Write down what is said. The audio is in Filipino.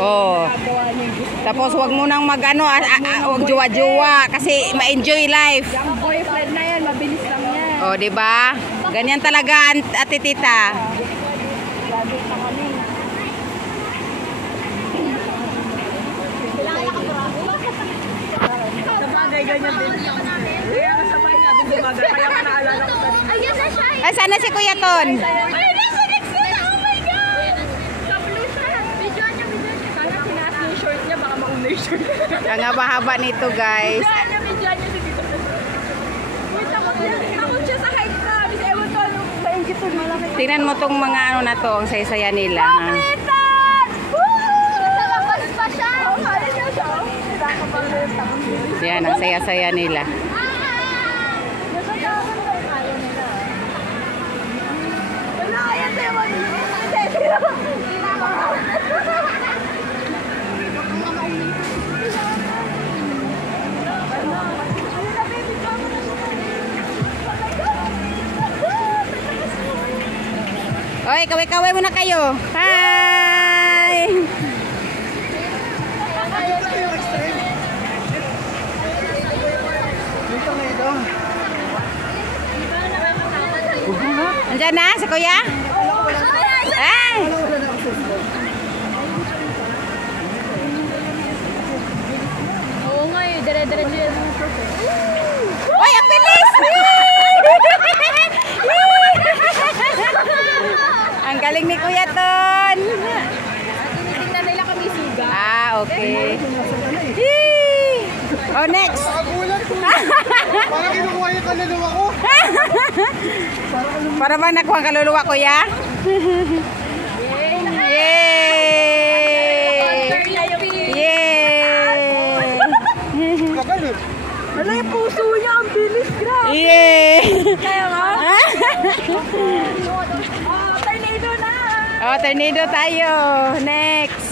Oh. Tapos wag mo nang magano, wag jowa-jowa kasi ma-enjoy life. Yung boyfriend na yan, mabilis lang yan. Oh, 'di ba? Ganyan talaga ate tita. Graduate na kami. Sabagay ganyan din. Kaya kasabay natin sabagay. Kaya ka naalala ko kanina. Ayun na siya. Ay, sana si Kuya Ton. Ay, nasa next na. Oh my God. Sa blue siya. Videoan niya. Sana tinaas niya yung short niya, baka mauna yung short. Ang haba-haba nito, guys. Videoan niya dito. Wait, takot siya sa height na. Bis ewan to, ano, maingit to, malaki. Tingnan mo tong mga ano na to, ang saya-saya nila. Ha? Sa labas pa siya. Kaya niya siya. Yan, ang saya-saya nila. Wala, yan tayo mag- Oy, kaway-kaway muna kayo. Hi! Andiyan na, si Kuya? Ay! Oo nga eh. Dire-diretso yan. Uy, ang bilis! Ang galing ni Kuya Ton. Tinitingnan nila kami siga. Ah, okay. Yee! Oh, next. Nakagulat ko. Parang kinukuha yung kaluluwa ko. Para ba nakuha ang kaluluwa, Kuya? Yay! Yay! Kabalot. Wala yung puso niya. Ang bilis, grabe. Yay! Kaya nga. Tornado na. Oh, tornado tayo. Next.